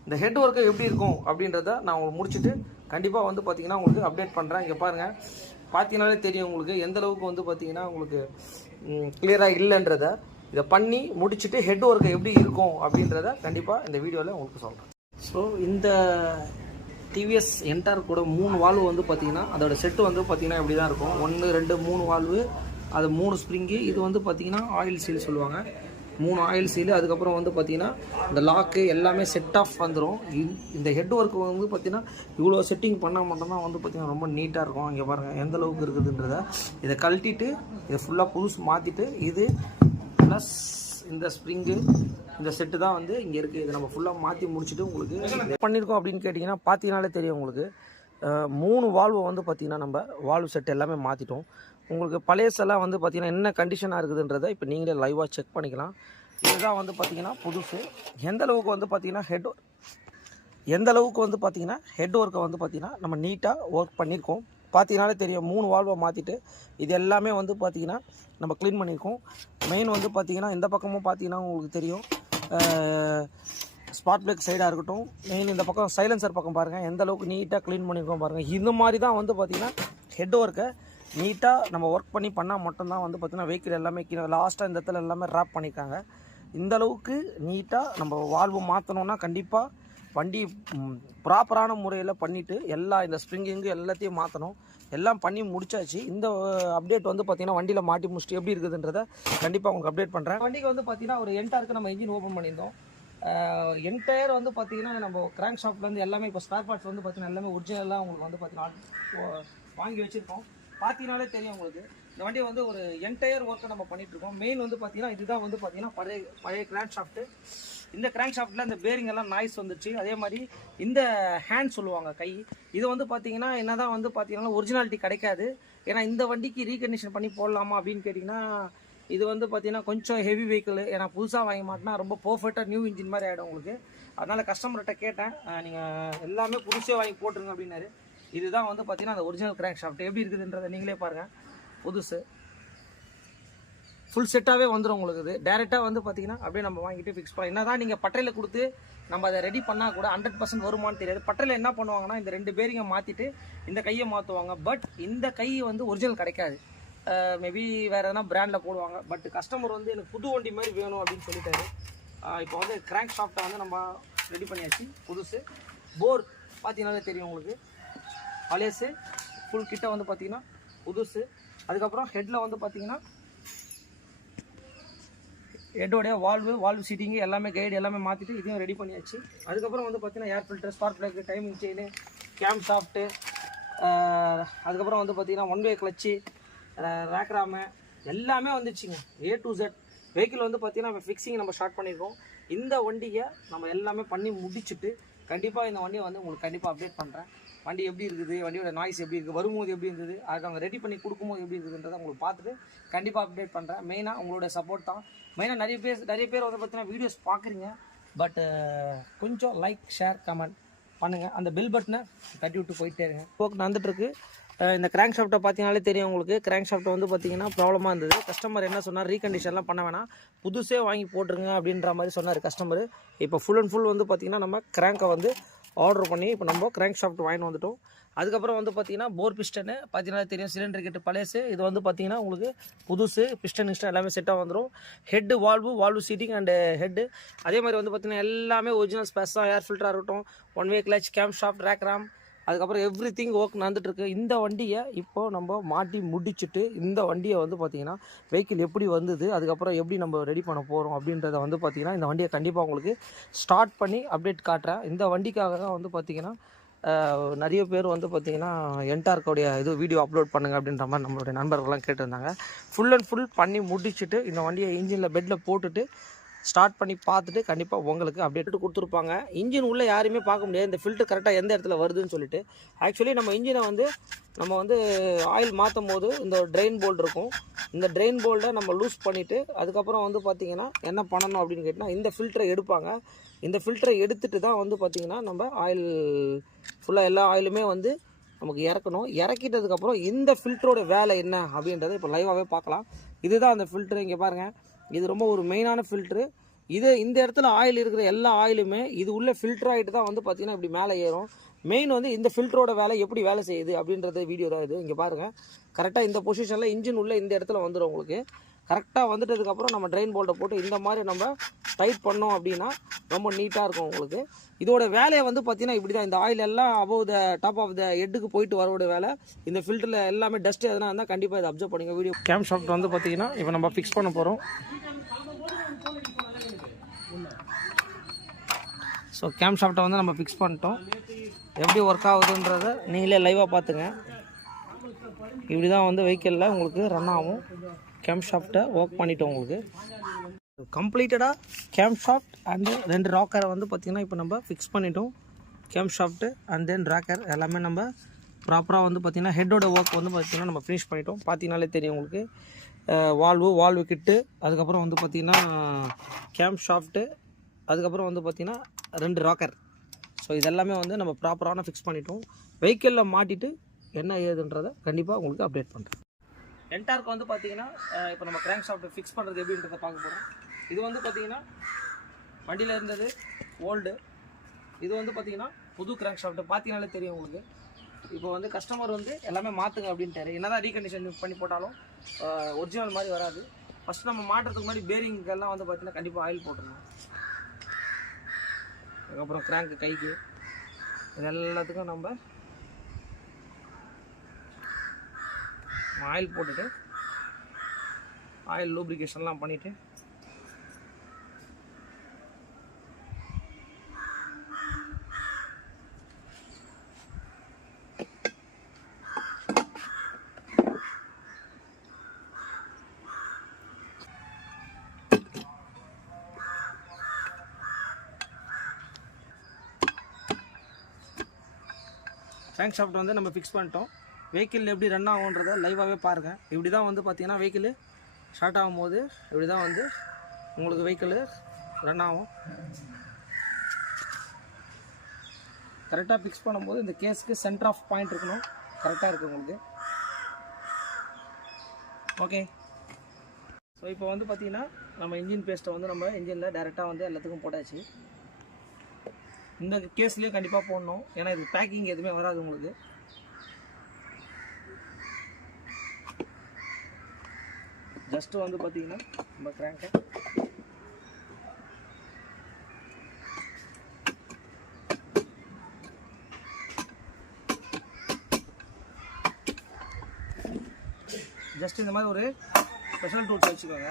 இந்த ஹெட் ஒர்க்கு எப்படி இருக்கும் அப்படின்றத நான் உங்களுக்கு முடிச்சுட்டு கண்டிப்பாக வந்து பார்த்தீங்கன்னா உங்களுக்கு அப்டேட் பண்ணுறேன். இங்கே பாருங்கள், பார்த்தீங்கன்னாலே தெரியும் உங்களுக்கு எந்த அளவுக்கு வந்து பார்த்தீங்கன்னா உங்களுக்கு கிளியராக இல்லைன்றத. இதை பண்ணி முடிச்சுட்டு ஹெட் ஒர்க்கு எப்படி இருக்கும் அப்படின்றத கண்டிப்பாக இந்த வீடியோவில் உங்களுக்கு சொல்கிறேன். ஸோ இந்த டிவிஎஸ் என்டார்க் கூட 3 வால்வு வந்து பார்த்தீங்கன்னா அதோட செட்டு வந்து பார்த்தீங்கன்னா இப்படி தான் இருக்கும். 1 2 3 வால்வு, அது 3 ஸ்ப்ரிங்கு. இது வந்து பார்த்தீங்கன்னா ஆயில் சீல் சொல்லுவாங்க. 3 ஆயில் சீலு. அதுக்கப்புறம் வந்து பார்த்தீங்கன்னா இந்த லாக்கு எல்லாமே செட் ஆஃப் வந்துடும். இந்த ஹெட் ஒர்க்கு வந்து பார்த்தீங்கன்னா இவ்வளோ செட்டிங் பண்ணால் மட்டும்தான் வந்து பார்த்தீங்கன்னா ரொம்ப நீட்டாக இருக்கும். இங்கே பாருங்கள் எந்த அளவுக்கு இருக்குதுன்றத. இதை கழட்டிட்டு இதை ஃபுல்லாக புதுசு மாற்றிட்டு இது ப்ளஸ் இந்த ஸ்ப்ரிங்கு இந்த செட்டு தான் வந்து இங்கே இருக்குது. இதை நம்ம ஃபுல்லாக மாற்றி முடிச்சுட்டு உங்களுக்கு பண்ணியிருக்கோம் அப்படின்னு கேட்டிங்கன்னா பார்த்தீங்கன்னாலே தெரியும் உங்களுக்கு. 3 வால்வு வந்து பார்த்தீங்கன்னா நம்ம வால்வு செட் எல்லாமே மாற்றிட்டோம். உங்களுக்கு பழையசெல்லாம் வந்து பார்த்தீங்கன்னா என்ன கண்டிஷனாக இருக்குதுன்றதை இப்போ நீங்களே லைவாக செக் பண்ணிக்கலாம். இதுதான் வந்து பார்த்தீங்கன்னா புதுசு. எந்த அளவுக்கு வந்து பார்த்தீங்கன்னா ஹெட் ஒர்க்கை வந்து பார்த்தீங்கன்னா நம்ம நீட்டாக ஒர்க் பண்ணியிருக்கோம். பார்த்தீங்கன்னாலே தெரியும். 3 வால்வை மாற்றிட்டு இது எல்லாமே வந்து பார்த்தீங்கன்னா நம்ம க்ளீன் பண்ணியிருக்கோம். மெயின் வந்து பார்த்தீங்கன்னா இந்த பக்கமும் பார்த்தீங்கன்னா உங்களுக்கு தெரியும். ஸ்பாட் பிரேக் சைடாக இருக்கட்டும், மெயின் இந்த பக்கம் சைலன்சர் பக்கம் பாருங்கள் எந்த அளவுக்கு நீட்டாக க்ளீன் பண்ணியிருக்கோம் பாருங்கள். இந்த மாதிரி தான் வந்து பார்த்தீங்கன்னா ஹெட் ஒர்க்கை நீட்டாக நம்ம ஒர்க் பண்ணால் மட்டும்தான் வந்து பார்த்தீங்கன்னா வெஹிக்கிள் எல்லாமே கீழே லாஸ்ட்டாக இந்த இடத்துல எல்லாமே ரேப் பண்ணியிருக்காங்க. இந்த அளவுக்கு நீட்டாக நம்ம வால்வு மாற்றணுன்னா கண்டிப்பாக வண்டி ப்ராப்பரான முறையில் பண்ணிவிட்டு இந்த ஸ்ப்ரிங்கிங்கு எல்லாத்தையும் மாற்றணும். எல்லாம் பண்ணி முடிச்சாச்சு. இந்த அப்டேட் வந்து பார்த்தீங்கன்னா வண்டியில் மாட்டி முடிச்சுட்டு எப்படி இருக்குதுன்றதை கண்டிப்பாக உங்களுக்கு அப்டேட் பண்ணுறேன். வண்டிக்கு வந்து பார்த்தீங்கன்னா ஒரு என்டார்க்கு நம்ம இன்ஜின் ஓப்பன் பண்ணியிருந்தோம். என்டையர் வந்து பார்த்தீங்கன்னா நம்ம கிராங்க் ஷாப்லேருந்து எல்லாமே இப்போ ஸ்பேர் பார்ட்ஸ் வந்து பார்த்தீங்கன்னா எல்லாமே ஒரிஜினலாக உங்களுக்கு வந்து பார்த்தீங்கன்னா வாங்கி வச்சுருக்கோம். பார்த்தீங்கன்னாலே தெரியும் உங்களுக்கு. இந்த வண்டியை வந்து ஒரு என்டையர் ஒர்க்கை நம்ம பண்ணிகிட்ருக்கோம். மெயின் வந்து பார்த்தீங்கன்னா இதுதான் வந்து பார்த்தீங்கன்னா பழைய கிராங்க் ஷாஃப்ட்டு. இந்த கிராங்க் ஷாஃப்ட்டில் இந்த பேரிங் எல்லாம் நாய்ஸ் வந்துச்சு. அதே மாதிரி இந்த ஹேண்ட் சொல்லுவாங்க கை, இது வந்து பார்த்தீங்கன்னா என்ன தான் வந்து பார்த்தீங்கன்னா ஒரிஜினாலிட்டி கிடைக்காது. ஏன்னா இந்த வண்டிக்கு ரீகண்டிஷன் பண்ணி போடலாமா அப்படின்னு கேட்டிங்கன்னா இது வந்து பார்த்தீங்கன்னா கொஞ்சம் ஹெவி வெஹிக்கிள். ஏன்னா புதுசாக வாங்கி மாட்டினா ரொம்ப பர்ஃபெக்டாக நியூ இன்ஜின் மாதிரி ஆகிடும் உங்களுக்கு. அதனால் கஸ்டமர்கிட்ட கேட்டேன், நீங்கள் எல்லாமே புதுசே வாங்கி போட்டுருங்க அப்படின்னாரு. இதுதான் வந்து பார்த்தீங்கன்னா அந்த ஒரிஜினல் கிராங்க் ஷாஃப்ட் எப்படி இருக்குதுன்றதை நீங்களே பாருங்கள். புதுசு ஃபுல் செட்டாகவே வந்துடும் உங்களுக்கு. இது டேரெக்டாக வந்து பார்த்தீங்கன்னா அப்படியே நம்ம வாங்கிட்டு ஃபிக்ஸ் பண்ணலாம். என்ன தான் நீங்கள் பட்டையில் கொடுத்து நம்ம அதை ரெடி பண்ணால் கூட 100% வருமானு தெரியாது. பட்டையில் என்ன பண்ணுவாங்கன்னா இந்த 2 பேரிங்க மாற்றிட்டு இந்த கையை மாற்றுவாங்க. பட் இந்த கை வந்து ஒரிஜினல் கிடைக்காது. மேபி வேறு எதனா பிராண்டில் போடுவாங்க. பட் கஸ்டமர் வந்து எனக்கு புது வண்டி மாதிரி வேணும் அப்படின்னு சொல்லிட்டாரு. இப்போ வந்து கிராங்க் ஷாஃப்ட்டை வந்து நம்ம ரெடி பண்ணியாச்சு. புதுசு போர் பார்த்தீங்கன்னாலே தெரியும் உங்களுக்கு. பழையசு ஃபுல் கிட்ட வந்து பார்த்தீங்கன்னா புதுசு. அதுக்கப்புறம் ஹெட்டில் வந்து பார்த்தீங்கன்னா ஹெட்டோடைய வால்வு சீட்டிங்கு எல்லாமே கைடு எல்லாமே மாற்றிட்டு இதையும் ரெடி பண்ணியாச்சு. அதுக்கப்புறம் வந்து பார்த்தீங்கன்னா air filter, spark plug, timing chain, game shaft, அதுக்கப்புறம் வந்து பார்த்தீங்கன்னா 1 வே கிளச்சு, ரேக்ராமு எல்லாமே வந்துச்சுங்க. A to Z. வெஹிக்கிள் வந்து பார்த்தீங்கன்னா ஃபிக்ஸிங் நம்ம ஸ்டார்ட் பண்ணியிருக்கோம். இந்த வண்டியை நம்ம எல்லாமே பண்ணி முடிச்சுட்டு கண்டிப்பாக இந்த வண்டியை வந்து உங்களுக்கு கண்டிப்பாக அப்டேட் பண்ணுறேன். வண்டி எப்படி இருக்குது, வண்டியோட நாய்ஸ் எப்படி இருக்குது, வரும்போது எப்படி இருந்தது, அதுக்கு அவங்க ரெடி பண்ணி கொடுக்கும்போது எப்படி இருக்குதுன்றதை உங்களுக்கு பார்த்துட்டு கண்டிப்பாக அப்டேட் பண்ணுறேன். மெயினாக உங்களோட சப்போர்ட் தான். மெயினாக நிறைய பேர் வந்து பார்த்தீங்கன்னா வீடியோஸ் பார்க்குறீங்க. பட் கொஞ்சம் லைக், ஷேர், கமெண்ட் பண்ணுங்கள். அந்த பெல் பட்டனை தட்டி விட்டு போயிட்டே இருங்க. ஒர்க் நடந்துட்டுருக்கு. இந்த கிராங்க் ஷாஃப்ட்டை பார்த்தீங்கனாலே தெரியும் உங்களுக்கு. கிராங்க் ஷாஃப்ட்டை வந்து பார்த்தீங்கன்னா ப்ராப்ளமாக இருந்தது. கஸ்டமர் என்ன சொன்னார், ரீகண்டிஷன்லாம் பண்ண வேணாம், புதுசே வாங்கி போட்டுருங்க அப்படின்ற மாதிரி சொன்னார் கஸ்டமர். இப்போ ஃபுல் அண்ட் ஃபுல் வந்து பார்த்தீங்கன்னா நம்ம கிராங்கை வந்து ஆர்டர் பண்ணி இப்போ நம்ம கிராங்க் ஷாஃப்ட் வாங்கிட்டு வந்துட்டோம். அதுக்கப்புறம் வந்து பார்த்தீங்கன்னா போர் பிஸ்டனு பார்த்தீங்கன்னா தெரியும். சிலிண்டர் கிட்ட பழையசு. இது வந்து பார்த்தீங்கன்னா உங்களுக்கு புதுசு. பிஸ்டன் எல்லாமே செட்டாக வந்துடும். Head, valve seating and head. அதே மாதிரி வந்து பார்த்தீங்கன்னா எல்லாமே ஒரிஜினல் ஸ்பெஸாக ஏர் ஃபில்டராக இருக்கட்டும், 1 வே கிளச், கேம் ஷாஃப்ட், ரேக்ராம், அதுக்கப்புறம் எவ்ரி திங் ஒர்க் நடந்துட்டுருக்கு. இந்த வண்டியை இப்போது நம்ம மாட்டி முடிச்சுட்டு இந்த வண்டியை வந்து பார்த்திங்கன்னா வெஹிக்கிள் எப்படி வந்தது, அதுக்கப்புறம் எப்படி நம்ம ரெடி பண்ண போகிறோம் அப்படின்றத வந்து பார்த்திங்கன்னா இந்த வண்டியை கண்டிப்பாக உங்களுக்கு ஸ்டார்ட் பண்ணி அப்டேட் காட்டுறேன். இந்த வண்டிக்காக தான் வந்து பார்த்திங்கன்னா நிறைய பேர் வந்து பார்த்திங்கன்னா என்டார்க்கோடைய இது வீடியோ அப்லோட் பண்ணுங்கள் அப்படின்ற மாதிரி நம்மளுடைய நண்பர்கள்லாம் கேட்டிருந்தாங்க. ஃபுல் அண்ட் ஃபுல் பண்ணி முடிச்சுட்டு இந்த வண்டியை இன்ஜினில் பெட்டில் போட்டுட்டு ஸ்டார்ட் பண்ணி பார்த்துட்டு கண்டிப்பாக உங்களுக்கு அப்டேட் கொடுத்துருப்பாங்க. இன்ஜின் உள்ளே யாருமே பார்க்க முடியாது இந்த ஃபில்டர் கரெக்டாக எந்த இடத்துல வருதுன்னு சொல்லிட்டு. ஆக்சுவலி நம்ம இன்ஜினை வந்து நம்ம வந்து ஆயில் மாற்றும் போது இந்த ட்ரெயின் போல்ட் இருக்கும். இந்த ட்ரெயின் போல்ட்டை நம்ம லூஸ் பண்ணிவிட்டு அதுக்கப்புறம் வந்து பார்த்திங்கன்னா என்ன பண்ணணும் அப்படின்னு கேட்டால் இந்த ஃபில்டரை எடுப்பாங்க. இந்த ஃபில்டரை எடுத்துகிட்டு தான் வந்து பார்த்திங்கன்னா நம்ம ஆயில் ஃபுல்லாக எல்லா ஆயிலுமே வந்து நமக்கு இறக்கணும். இறக்கிட்டதுக்கப்புறம் இந்த ஃபில்டரோட வேலை என்ன அப்படின்றத இப்போ லைவாகவே பார்க்கலாம். இதுதான் அந்த ஃபில்ட்ரு. இங்கே பாருங்கள், இது ரொம்ப ஒரு மெயினான ஃபில்ட்ரு. இது இந்த இடத்துல ஆயில் இருக்கிற எல்லா ஆயிலுமே இது உள்ள ஃபில்டர் ஆகிட்டு தான் வந்து பார்த்திங்கன்னா இப்படி மேலே ஏறும். மெயின் வந்து இந்த ஃபில்டரோட வேலை எப்படி வேலை செய்யுது அப்படின்றது வீடியோ தான் இது. இங்கே பாருங்கள், கரெக்டாக இந்த பொசிஷனில் இன்ஜின் உள்ள இந்த இடத்துல வந்துடும் உங்களுக்கு. கரெக்டாக வந்துட்டதுக்கப்புறம் நம்ம ட்ரெயின் போல்ட்டை போட்டு இந்த மாதிரி நம்ம டைட் பண்ணோம் அப்படின்னா ரொம்ப நீட்டாக இருக்கும் உங்களுக்கு. இதோட வேலையை வந்து பார்த்திங்கன்னா இப்படி தான். இந்த ஆயில் எல்லாம் above the top of the ஹெட்டுக்கு போயிட்டு வரவோட வேலை. இந்த ஃபில்டரில் எல்லாமே டஸ்ட் எதனா இருந்தால் கண்டிப்பாக இதை அப்சர்வ் பண்ணுங்கள். வீடியோ கேம் ஷாஃப்ட் வந்து பார்த்திங்கன்னா இப்போ நம்ம ஃபிக்ஸ் பண்ண போகிறோம். ஸோ கேம் ஷாஃப்ட்டை வந்து நம்ம ஃபிக்ஸ் பண்ணிட்டோம். எப்படி ஒர்க் ஆகுதுன்றதை நீங்களே லைவாக பார்த்துங்க. இப்படி தான் வந்து வெஹிக்கிளில் உங்களுக்கு ரன் ஆகும். கேம் ஷாஃப்ட்டை ஒர்க் பண்ணிட்டோம் உங்களுக்கு கம்ப்ளீட்டடாக. கேம் ஷாஃப்ட் அண்டு 2 ராக்கரை வந்து பார்த்திங்கன்னா இப்போ நம்ம ஃபிக்ஸ் பண்ணிட்டோம். Game shaft and then rocker எல்லாமே நம்ம ப்ராப்பராக வந்து பார்த்திங்கன்னா ஹெட்டோட ஒர்க் வந்து பார்த்திங்கன்னா நம்ம ஃபினிஷ் பண்ணிட்டோம். பார்த்தீங்கனாலே தெரியும் உங்களுக்கு. வால்வு கிட்டு, அதுக்கப்புறம் வந்து பார்த்திங்கன்னா கேம் ஷாஃப்ட்டு, அதுக்கப்புறம் வந்து பார்த்திங்கன்னா 2 ராக்கர். ஸோ இதெல்லாமே வந்து நம்ம ப்ராப்பரான ஃபிக்ஸ் பண்ணிட்டோம். வெஹிக்கிளில் மாட்டிட்டு என்ன ஏதுன்றதை கண்டிப்பாக உங்களுக்கு அப்டேட் பண்ணுறேன். என்டார்க் வந்து பார்த்திங்கன்னா இப்போ நம்ம கிராங்க் ஷாஃப்ட்டை ஃபிக்ஸ் பண்ணுறது எப்படின்றத பார்க்க போகிறோம். இது வந்து பார்த்திங்கன்னா வண்டியில் இருந்தது ஓல்டு. இது வந்து பார்த்திங்கன்னா புது கிராங்க் ஷாஃப்ட்டு. பார்த்தீங்கனாலே தெரியும் உங்களுக்கு. இப்போ வந்து கஸ்டமர் வந்து எல்லாமே மாற்றுங்க அப்படின்ட்டாரு. என்ன தான் ரீகண்டிஷன் பண்ணி போட்டாலும் ஒரிஜினல் மாதிரி வராது. ஃபஸ்ட்டு நம்ம மாட்டுறதுக்கு முன்னாடி பேரிங்கெல்லாம் வந்து பார்த்திங்கன்னா கண்டிப்பாக ஆயில் போட்டுருணும். அதுக்கப்புறம் கிராங்க்கு கைக்கு இது எல்லாத்துக்கும் நம்ம ஆயில் போட்டுட்டு ஆயில் லூப்ரிகேஷன்லாம் பண்ணிவிட்டு கிராங்க் ஷாஃப்ட் வந்து நம்ம ஃபிக்ஸ் பண்ணிட்டோம். வெஹிக்கிள் எப்படி ரன் ஆகுன்றதை லைவாகவே பாருங்கள். இப்படி தான் வந்து பார்த்திங்கன்னா வெஹிக்கிள் ஸ்டார்ட் ஆகும்போது இப்படி தான் வந்து உங்களுக்கு வெஹிக்கிள் ரன் ஆகும். கரெக்டாக ஃபிக்ஸ் பண்ணும்போது இந்த கேஸுக்கு சென்டர் ஆஃப் பாயிண்ட் இருக்கணும். கரெக்டாக இருக்குது உங்களுக்கு. ஓகே, ஸோ இப்போ வந்து பார்த்திங்கன்னா நம்ம இன்ஜின் பேஸ்ட்டை வந்து நம்ம இன்ஜினில் டேரெக்டாக வந்து எல்லாத்துக்கும் போட்டாச்சு. இந்த கேஸ்லேயும் கண்டிப்பாக போடணும், ஏன்னா இது பேக்கிங் எதுவுமே வராது உங்களுக்கு. ஜஸ்ட்டு வந்து பார்த்திங்கன்னா நம்ம கிராங்கை ஜஸ்ட் இந்த மாதிரி ஒரு ஸ்பெஷல் டூல்ஸ் வச்சுக்கோங்க.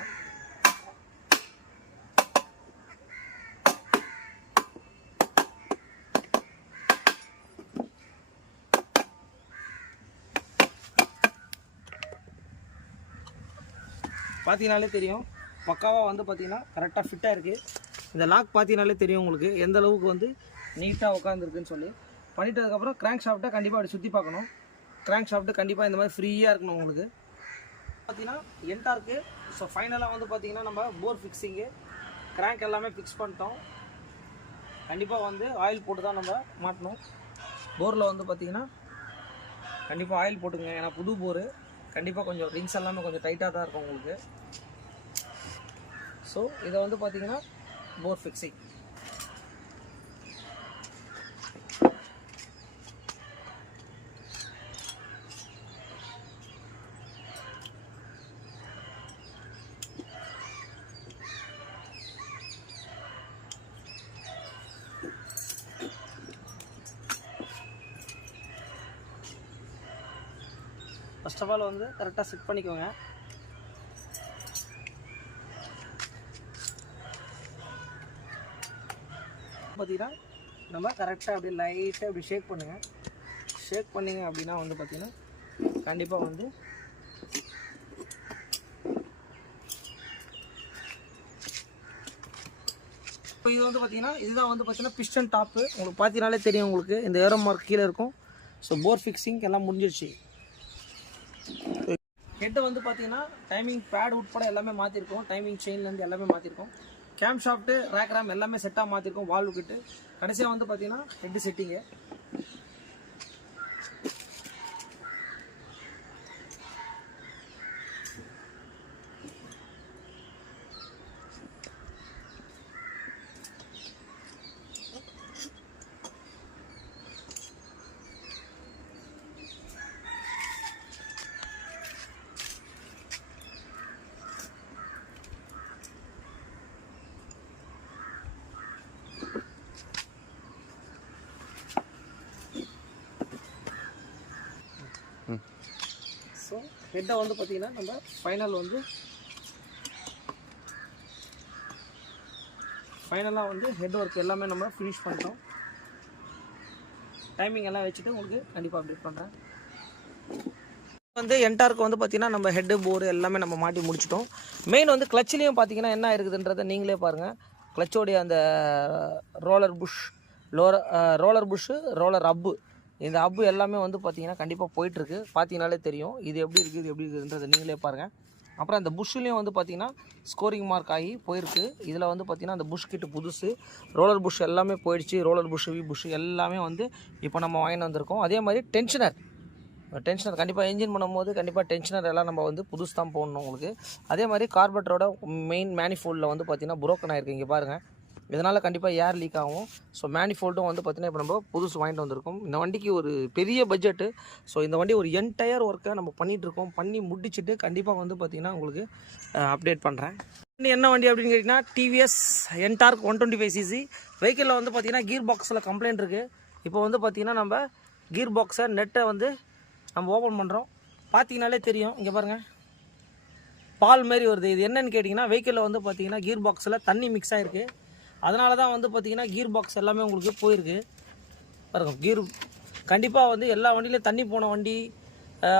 பார்த்தீங்கனாலே தெரியும் பக்காவாக வந்து பார்த்தீங்கன்னா கரெக்டாக ஃபிட்டாக இருக்குது. இந்த லாக் பார்த்தீங்கனாலே தெரியும் உங்களுக்கு எந்த அளவுக்கு வந்து நீட்டாக உட்காந்துருக்குன்னு சொல்லி. பண்ணிட்டதுக்கப்புறம் கிராங்க் ஷாஃப்ட்டை கண்டிப்பாக அப்படி சுற்றி பார்க்கணும். கிராங்க் ஷாஃப்ட்டு கண்டிப்பாக இந்த மாதிரி ஃப்ரீயாக இருக்கணும் உங்களுக்கு. பார்த்தீங்கன்னா என்டார்க்கு. ஸோ ஃபைனலாக வந்து பார்த்தீங்கன்னா நம்ம போர் ஃபிக்ஸிங்கு கிராங்க் எல்லாமே ஃபிக்ஸ் பண்ணிட்டோம். கண்டிப்பாக வந்து ஆயில் போட்டு தான் நம்ம மாட்டணும். போரில் வந்து பார்த்தீங்கன்னா கண்டிப்பாக ஆயில் போட்டுங்க, ஏன்னா புது போரு. கண்டிப்பாக கொஞ்சம் ரிங்ஸ் எல்லாமே கொஞ்சம் டைட்டாக தான் இருக்கும் உங்களுக்கு. ஸோ இதை வந்து பார்த்தீங்கன்னா போர் ஃபிக்ஸிங். ஃபர்ஸ்ட் ஆஃப் ஆல் வந்து கரெக்டாக செட் பண்ணிக்கோங்க. பார்த்தீங்கன்னா நம்ம கரெக்டாக அப்படியே லைட்டாக அப்படி ஷேக் பண்ணுங்கள். ஷேக் பண்ணிங்க அப்படின்னா வந்து பார்த்தீங்கன்னா கண்டிப்பாக வந்து இப்போ இது வந்து பார்த்தீங்கன்னா இதுதான் வந்து பார்த்தீங்கன்னா பிஸ்டன் டாப்பு. உங்களுக்கு பார்த்தீங்கனாலே தெரியும் உங்களுக்கு இந்த ஏரோ மார்க் கீழே இருக்கும். ஸோ போர் ஃபிக்ஸிங் எல்லாம் முடிஞ்சிருச்சு. ஹெட்டை வந்து பார்த்தீங்கன்னா டைமிங் பேட் உட்பட எல்லாமே மாற்றிருக்கோம். டைமிங் செயின்லேருந்து எல்லாமே மாற்றிருக்கோம். கேம் ஷாஃப்ட்டு ரேக் ரேம் எல்லாமே செட்டாக மாற்றிருக்கோம். வால்வு கிட்டு கடைசியாக வந்து பார்த்தீங்கன்னா ஹெட்டு செட்டிங்கு. ஸோ ஹெட்டை வந்து பார்த்தீங்கன்னா நம்ம ஃபைனலாக வந்து ஹெட் ஒர்க் எல்லாமே நம்ம ஃபினிஷ் பண்ணிட்டோம். டைமிங் எல்லாம் வச்சுட்டு உங்களுக்கு கண்டிப்பாக அப்டேட் பண்ணுறேன். வந்து என்டார்க்கு வந்து பார்த்தீங்கன்னா நம்ம ஹெட்டு போரு எல்லாமே நம்ம மாட்டி முடிச்சிட்டோம். மெயின் வந்து கிளச்சிலையும் பார்த்தீங்கன்னா என்ன இருக்குதுன்றதை நீங்களே பாருங்கள். கிளச்சோடைய அந்த ரோலர் புஷ்ஷு ரோலர் அப்பு, இந்த அப்பு எல்லாமே வந்து பார்த்தீங்கன்னா கண்டிப்பாக போயிட்டுருக்கு. பார்த்தீங்கனாலே தெரியும் இது எப்படி இருக்குதுன்றதை நீங்களே பாருங்கள். அப்புறம் அந்த புஷ்ஷுலேயும் வந்து பார்த்தீங்கன்னா ஸ்கோரிங் மார்க் ஆகி போயிருக்கு. இதில் வந்து பார்த்தீங்கன்னா அந்த புஷ் கிட்டு புதுசு ரோலர் புஷ் எல்லாமே போயிடுச்சு. ரோலர் புஷ்ஷு வி புஷ்ஷு எல்லாமே வந்து இப்போ நம்ம வாங்கிட்டு வந்திருக்கோம். அதே மாதிரி டென்ஷனர் கண்டிப்பாக என்ஜின் பண்ணும்போது கண்டிப்பாக டென்ஷனர் எல்லாம் நம்ம வந்து புதுசு தான் போடணும் உங்களுக்கு. அதே மாதிரி கார்பரேட்டரோட மெயின் மேனிஃபோல்டில் வந்து பார்த்தீங்கன்னா புரோக்கன் ஆகிருக்கு. இங்கே பாருங்கள், இதனால் கண்டிப்பாக ஏர் லீக் ஆகும். ஸோ மேனிஃபோல்டும் வந்து பார்த்திங்கன்னா இப்போ நம்ம புதுசு வாங்கிட்டு வந்திருக்கோம். இந்த வண்டிக்கு ஒரு பெரிய பட்ஜெட்டு. ஸோ இந்த வண்டி ஒரு என்டையர் ஒர்க்கை நம்ம பண்ணிகிட்ருக்கோம். பண்ணி முடிச்சுட்டு கண்டிப்பாக வந்து பார்த்திங்கன்னா உங்களுக்கு அப்டேட் பண்ணுறேன். என்ன வண்டி அப்படின்னு கேட்டிங்கன்னா டிவிஎஸ் என்டார்க் 125cc. வெஹிக்கிளில் வந்து பார்த்திங்கன்னா கீர் பாக்ஸில் கம்ப்ளைண்ட் இருக்குது. இப்போ வந்து பார்த்திங்கன்னா நம்ம கீர் பாக்ஸை நெட்டை வந்து நம்ம ஓப்பன் பண்ணுறோம். பார்த்தீங்கனாலே தெரியும், இங்கே பாருங்கள் பால் மாரி வருது. இது என்னன்னு கேட்டிங்கன்னா வெஹிக்கிளில் வந்து பார்த்திங்கன்னா கீர் பாக்ஸில் தண்ணி மிக்ஸ் ஆகிருக்கு. அதனால தான் வந்து பார்த்திங்கன்னா கீர் பாக்ஸ் எல்லாமே உங்களுக்கு போயிருக்கு. பாருங்கள், கீர் கண்டிப்பாக வந்து எல்லா வண்டியிலையும் தண்ணி போன வண்டி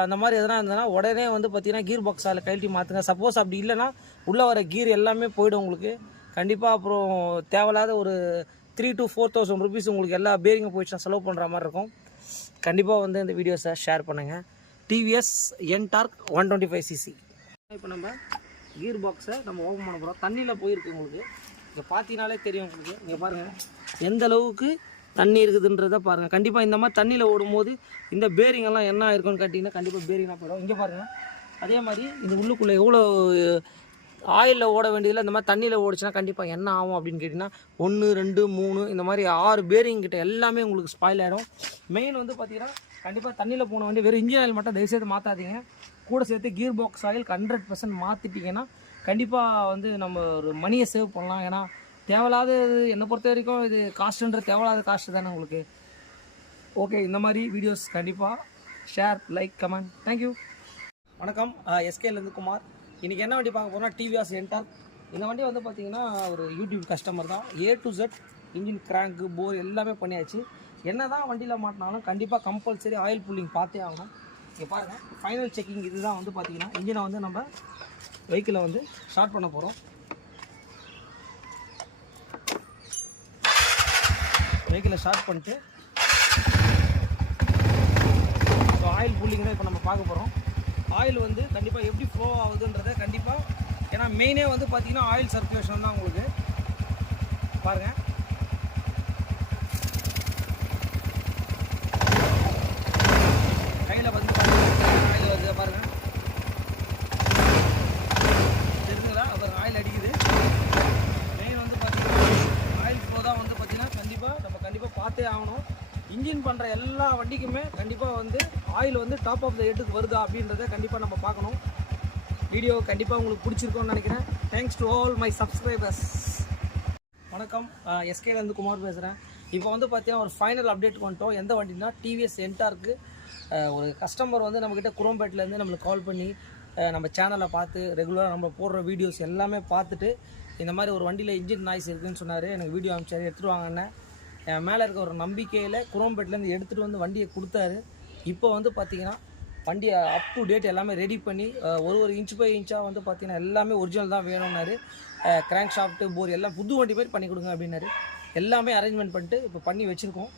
அந்த மாதிரி எதனா இருந்ததுன்னா உடனே வந்து பார்த்திங்கன்னா கீர் பாக்ஸ் அதில் கழட்டி மாற்றுங்க. சப்போஸ் அப்படி இல்லைன்னா உள்ளே வர கீர் எல்லாமே போய்டும் உங்களுக்கு. கண்டிப்பாக அப்புறம் தேவையில்லாத ஒரு 3,000 to 4,000 rupees உங்களுக்கு எல்லா பேரிங்கும் போயிடுச்சுன்னா செலவு பண்ணுற மாதிரி இருக்கும். கண்டிப்பாக வந்து இந்த வீடியோஸை ஷேர் பண்ணுங்கள். TVS Ntorq 125cc. இப்போ நம்ம கீர் பாக்ஸை நம்ம ஓப்பன் பண்ண போகிறோம். தண்ணியில் போயிருக்கு உங்களுக்கு. இங்கே பார்த்தீங்கனாலே தெரியும் உங்களுக்கு. இங்கே பாருங்கள் எந்த அளவுக்கு தண்ணி இருக்குதுன்றதை பாருங்கள். கண்டிப்பாக இந்த மாதிரி தண்ணியில் ஓடும்போது இந்த பேரிங்கெல்லாம் என்ன இருக்குன்னு கேட்டிங்கன்னா கண்டிப்பாக பேரிங்லாம் போயிடும். இங்கே பாருங்கள், அதே மாதிரி இந்த உள்ளுக்குள்ளே எவ்வளோ ஆயிலில் ஓட வேண்டியதில் இந்த மாதிரி தண்ணியில் ஓடிச்சுன்னா கண்டிப்பாக என்ன ஆகும் அப்படின்னு கேட்டிங்கன்னா 1 2 3 இந்த மாதிரி 6 பேரிங் கிட்ட எல்லாமே உங்களுக்கு ஸ்பாயில் ஆகிடும். மெயின் வந்து பார்த்தீங்கன்னா கண்டிப்பாக தண்ணியில் போன வண்டி வெறும் இன்ஜின் ஆயில் மட்டும் தயவுசெய்து மாற்றாதீங்க. கூட சேர்த்து கீர் பாக்ஸ் ஆயில் 100% மாற்றிட்டிங்கன்னா கண்டிப்பாக வந்து நம்ம ஒரு மணியை சேவ் பண்ணலாம். ஏன்னா தேவையில்லாத என்னை பொறுத்த வரைக்கும் இது காஸ்ட்டுன்ற தேவையில்லாத காஸ்ட்டு தானே உங்களுக்கு. ஓகே, இந்த மாதிரி வீடியோஸ் கண்டிப்பாக ஷேர், லைக், கமெண்ட். தேங்க்யூ. வணக்கம், எஸ்கேலேருந்து குமார். இன்றைக்கி என்ன வண்டி பார்க்க போகிறோம்னா டிவிஎஸ் Ntorq. இந்த வண்டி வந்து பார்த்திங்கன்னா ஒரு யூடியூப் கஸ்டமர் தான். A to Z engine crank bore எல்லாமே பண்ணியாச்சு. என்ன தான் வண்டியில் மாட்டினாலும் கண்டிப்பாக கம்பல்சரி ஆயில் புல்லிங் பார்த்தே ஆகணும். இங்கே பாருங்கள், ஃபைனல் செக்கிங் இதுதான் வந்து பார்த்திங்கன்னா இன்ஜினை வந்து நம்ம வெஹிக்கிளை வந்து ஸ்டார்ட் பண்ண போகிறோம். வெஹிக்கிளை ஸ்டார்ட் பண்ணிட்டு ஸோ ஆயில் புல்லிங் தான் இப்போ நம்ம பார்க்க போகிறோம். ஆயில் வந்து கண்டிப்பாக எப்படி ஃப்ளோ ஆகுதுன்றதை கண்டிப்பாக, ஏன்னா மெயினே வந்து பார்த்திங்கன்னா ஆயில் சர்க்குலேஷன் தான் உங்களுக்கு. பாருங்கள், கையில் வந்து ஆயில் வருது பாருங்கள், தெரிஞ்சுங்களா? அப்புறம் ஆயில் அடிக்குது. மெயின் வந்து பார்த்திங்கன்னா ஆயில் ஃப்ளோ தான் வந்து பார்த்திங்கன்னா கண்டிப்பாக பார்த்தே ஆகணும். இன்ஜின் பண்ணுற எல்லா வண்டிக்குமே கண்டிப்பாக வந்து ஆயில் வந்து டாப் ஆஃப் த ஹெட்டுக்கு வருதா அப்படின்றத கண்டிப்பாக நம்ம பார்க்கணும். வீடியோ கண்டிப்பாக உங்களுக்கு பிடிச்சிருக்கோன்னு நினைக்கிறேன். Thanks to all my subscribers. வணக்கம், எஸ்கேலேருந்து குமார் பேசுகிறேன். இப்போ வந்து பார்த்தீங்கன்னா ஒரு ஃபைனல் அப்டேட் வந்துட்டோம். எந்த வண்டினா டிவிஎஸ் Ntorq. ஒரு கஸ்டமர் வந்து நம்மக்கிட்ட குரோம்பேட்லேருந்து நம்மளுக்கு கால் பண்ணி நம்ம சேனலை பார்த்து ரெகுலராக நம்ம போடுற வீடியோஸ் எல்லாமே பார்த்துட்டு இந்த மாதிரி ஒரு வண்டியில் இன்ஜின் நாய்ஸ் இருக்குதுன்னு சொன்னார். எனக்கு வீடியோ அனுப்பிச்சார், எடுத்துகிட்டு வாங்கன்னு. என் மேலே இருக்க ஒரு நம்பிக்கையில் குரோம்பேட்லேருந்து எடுத்துகிட்டு வந்து வண்டியை கொடுத்தாரு. இப்போ வந்து பார்த்திங்கன்னா வண்டியை அப் டு டேட் எல்லாமே ரெடி பண்ணி ஒரு இன்ச் பை இன்ச்சாக வந்து பார்த்திங்கன்னா எல்லாமே ஒரிஜினல் தான் வேணும்னாரு. கிராங்க் ஷாஃப்ட்டு, போர் எல்லாம் புது வண்டி மாதிரி பண்ணி கொடுங்க அப்படின்னாரு. எல்லாமே அரேஞ்ச்மெண்ட் பண்ணிட்டு இப்போ பண்ணி வச்சுருக்கோம்.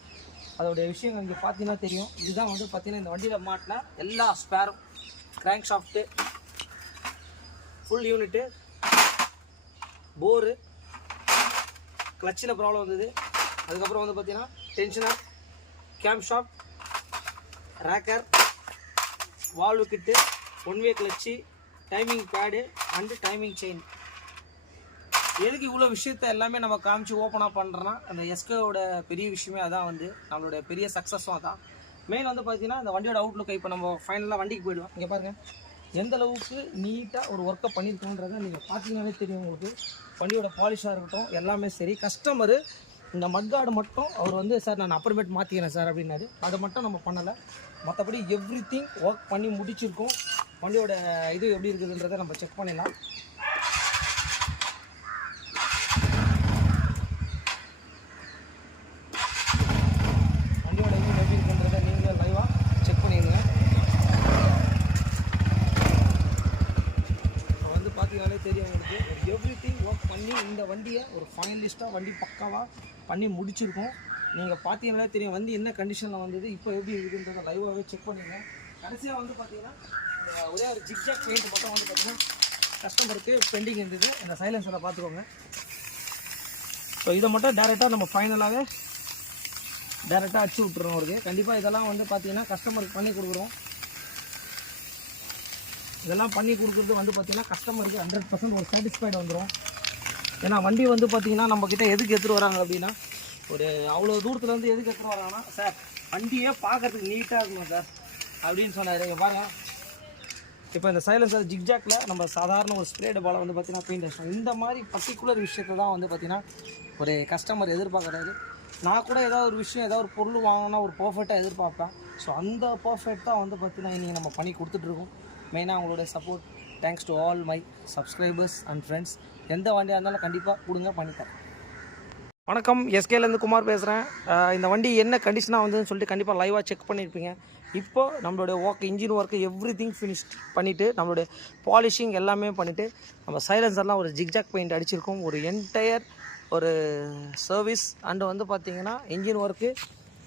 அதோடைய விஷயம் இங்கே பார்த்தீங்கன்னா தெரியும். இதுதான் வந்து பார்த்திங்கன்னா இந்த வண்டியில் மாட்டினா எல்லா ஸ்பேரும், crankshaft, full unit, bore, கிளச்சில் ப்ராப்ளம் வந்தது. அதுக்கப்புறம் வந்து பார்த்தீங்கன்னா tensioner, camshaft, rocker, valve kit, one way clutch, timing pad and timing chain. எதுக்கு இவ்வளோ விஷயத்த எல்லாமே நம்ம காமிச்சு ஓப்பனாக பண்ணுறோன்னா அந்த எஸ்கேவோட பெரிய விஷயமே அதான், வந்து நம்மளோட பெரிய சக்ஸஸும் அதான். மெயின் வந்து பார்த்தீங்கன்னா இந்த வண்டியோட அவுட்லுக். இப்போ நம்ம ஃபைனலாக வண்டிக்கு போயிடுவோம். இங்கே பாருங்கள் எந்த அளவுக்கு நீட்டாக ஒரு ஒர்க்கை பண்ணியிருக்கோன்றதை நீங்கள் பார்த்தீங்கன்னாலே தெரியும் உங்களுக்கு. வண்டியோட பாலிஷாக இருக்கட்டும் எல்லாமே சரி. கஸ்டமரு இந்த மட்கார்டு மட்டும் அவர் வந்து சார் நான் அப்புறமேட்டு மாற்றிக்கிறேன் சார் அப்படின்னாரு. அதை மட்டும் நம்ம பண்ணலை. மற்றபடி எவ்ரிதிங் ஒர்க் பண்ணி முடிச்சிருக்கோம். வண்டியோட இது எப்படி இருக்குதுன்றதை நம்ம செக் பண்ணிடலாம். வண்டியோட இது எப்படி இருக்குன்றதை நீங்களே லைவாக செக் பண்ணிடுங்க. வந்து பார்த்தீங்கன்னாலே தெரியும் உங்களுக்கு. எவ்ரிதிங் ஒர்க் பண்ணி இந்த வண்டியை ஒரு ஃபைனலிஸ்ட்டாக வண்டி பக்காவாக பண்ணி முடிச்சிருக்கோம். நீங்கள் பார்த்தீங்கன்னாலே தெரியும் வண்டி என்ன கண்டிஷனில் வந்தது, இப்போ எப்படி இருக்குன்றதை லைவாகவே செக் பண்ணிடுங்க. கடைசியாக வந்து பார்த்தீங்கன்னா ஒரே ஒரு ஜிக்ஜாக் பெயிண்ட் மட்டும் வந்து பார்த்தீங்கன்னா கஸ்டமருக்கு பெண்டிங் இருந்தது. இந்த சைலன்ஸரை பார்த்துக்கோங்க. ஸோ இதை மட்டும் டேரெக்டாக நம்ம ஃபைனலாகவே அடிச்சு விட்டுறோம் அவருக்கு. கண்டிப்பாக இதெல்லாம் வந்து பார்த்தீங்கன்னா கஸ்டமருக்கு பண்ணி கொடுக்குறோம். இதெல்லாம் பண்ணி கொடுக்குறது வந்து பார்த்தீங்கன்னா கஸ்டமருக்கு 100% ஒரு சாட்டிஸ்ஃபைடு வந்துடும். ஏன்னா வண்டி வந்து பார்த்தீங்கன்னா நம்மக்கிட்ட எதுக்கு எடுத்துகிட்டு வராங்க அப்படின்னா, ஒரு அவ்வளோ தூரத்துலேருந்து எதுக்கு எடுத்துகிட்டு வராங்கன்னா, சார் வண்டியே பார்க்கறதுக்கு நீட்டாக இருக்கணும் சார் அப்படின்னு சொன்னார். இங்கே பாருங்கள், இப்போ இந்த சைலன்சர் ஜிக்ஜாக்கில் நம்ம சாதாரண ஒரு ஸ்ப்ரே டப்பாவில் வந்து பார்த்தீங்கன்னா பெயிண்ட் அடிச்சோம். இந்த மாதிரி பர்டிகுலர் விஷயத்தை தான் வந்து பார்த்தீங்கன்னா ஒரு கஸ்டமர் எதிர்பார்க்குறாரு. நான் கூட ஏதாவது ஒரு விஷயம், ஏதாவது ஒரு பொருள் வாங்கினா ஒரு பர்ஃபெக்டாக எதிர்பார்ப்பேன். ஸோ அந்த பர்ஃபெக்ட் தான் வந்து பார்த்தீங்கன்னா இன்றைக்கி நம்ம பண்ணி கொடுத்துட்ருக்கோம். மெயினாக அவங்களோட support. Thanks to all my subscribers and friends. எந்த வண்டியாக இருந்தாலும் கண்டிப்பாக கொடுங்க, பண்ணித்தரேன். வணக்கம், எஸ்கேலேருந்து குமார் பேசுகிறேன். இந்த வண்டி என்ன கண்டிஷனாக வந்ததுன்னு சொல்லிட்டு கண்டிப்பாக லைவாக செக் பண்ணியிருப்பீங்க. இப்போ நம்மளுடைய work, engine work everything finished பண்ணிவிட்டு நம்மளுடைய பாலிஷிங் எல்லாமே பண்ணிவிட்டு நம்ம சைலன்சர்லாம் ஒரு ஜிக்ஜாக் பெயிண்ட் அடிச்சிருக்கோம். ஒரு என்டையர் ஒரு சர்வீஸ் அண்டு வந்து பார்த்திங்கன்னா இன்ஜின் ஒர்க்கு,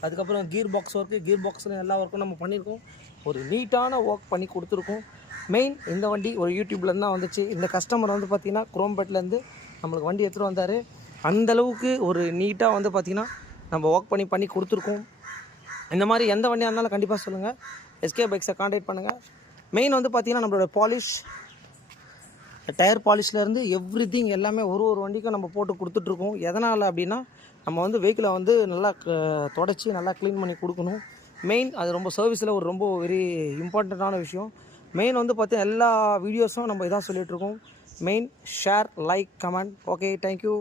அதுக்கப்புறம் கீர் பாக்ஸ் ஒர்க்கு, கீர் பாக்ஸில் எல்லா ஒர்க்கும் நம்ம பண்ணியிருக்கோம். ஒரு நீட்டான ஒர்க் பண்ணி கொடுத்துருக்கோம். மெயின் இந்த வண்டி ஒரு யூடியூப்லேருந்து தான் வந்துச்சு. இந்த கஸ்டமர் வந்து பார்த்திங்கன்னா குரோம்பேட்லேருந்து நம்மளுக்கு வண்டி எடுத்துகிட்டு வந்தார். அந்தளவுக்கு ஒரு நீட்டாக வந்து பார்த்திங்கன்னா நம்ம ஒர்க் பண்ணி கொடுத்துருக்கோம். இந்த மாதிரி எந்த வண்டியாக இருந்தாலும் கண்டிப்பாக சொல்லுங்கள், எஸ்கே பைக்ஸை கான்டாக்ட் பண்ணுங்கள். மெயின் வந்து பார்த்திங்கன்னா நம்மளோட பாலிஷ், டயர் பாலிஷ்லேருந்து எவ்ரிதிங் எல்லாமே ஒரு வண்டிக்கும் நம்ம போட்டு கொடுத்துட்ருக்கோம். எதனால் அப்படின்னா நம்ம வந்து வெஹிக்கிளை வந்து நல்லா தொடச்சி நல்லா க்ளீன் பண்ணி கொடுக்கணும். மெயின் அது ரொம்ப சர்வீஸில் ரொம்ப வெரி இம்பார்ட்டண்ட்டான விஷயம். மெயின் வந்து பார்த்தீங்கன்னா எல்லா வீடியோஸும் நம்ம இதான் சொல்லிகிட்ருக்கோம். Main share, like, comment. Okay, thank you.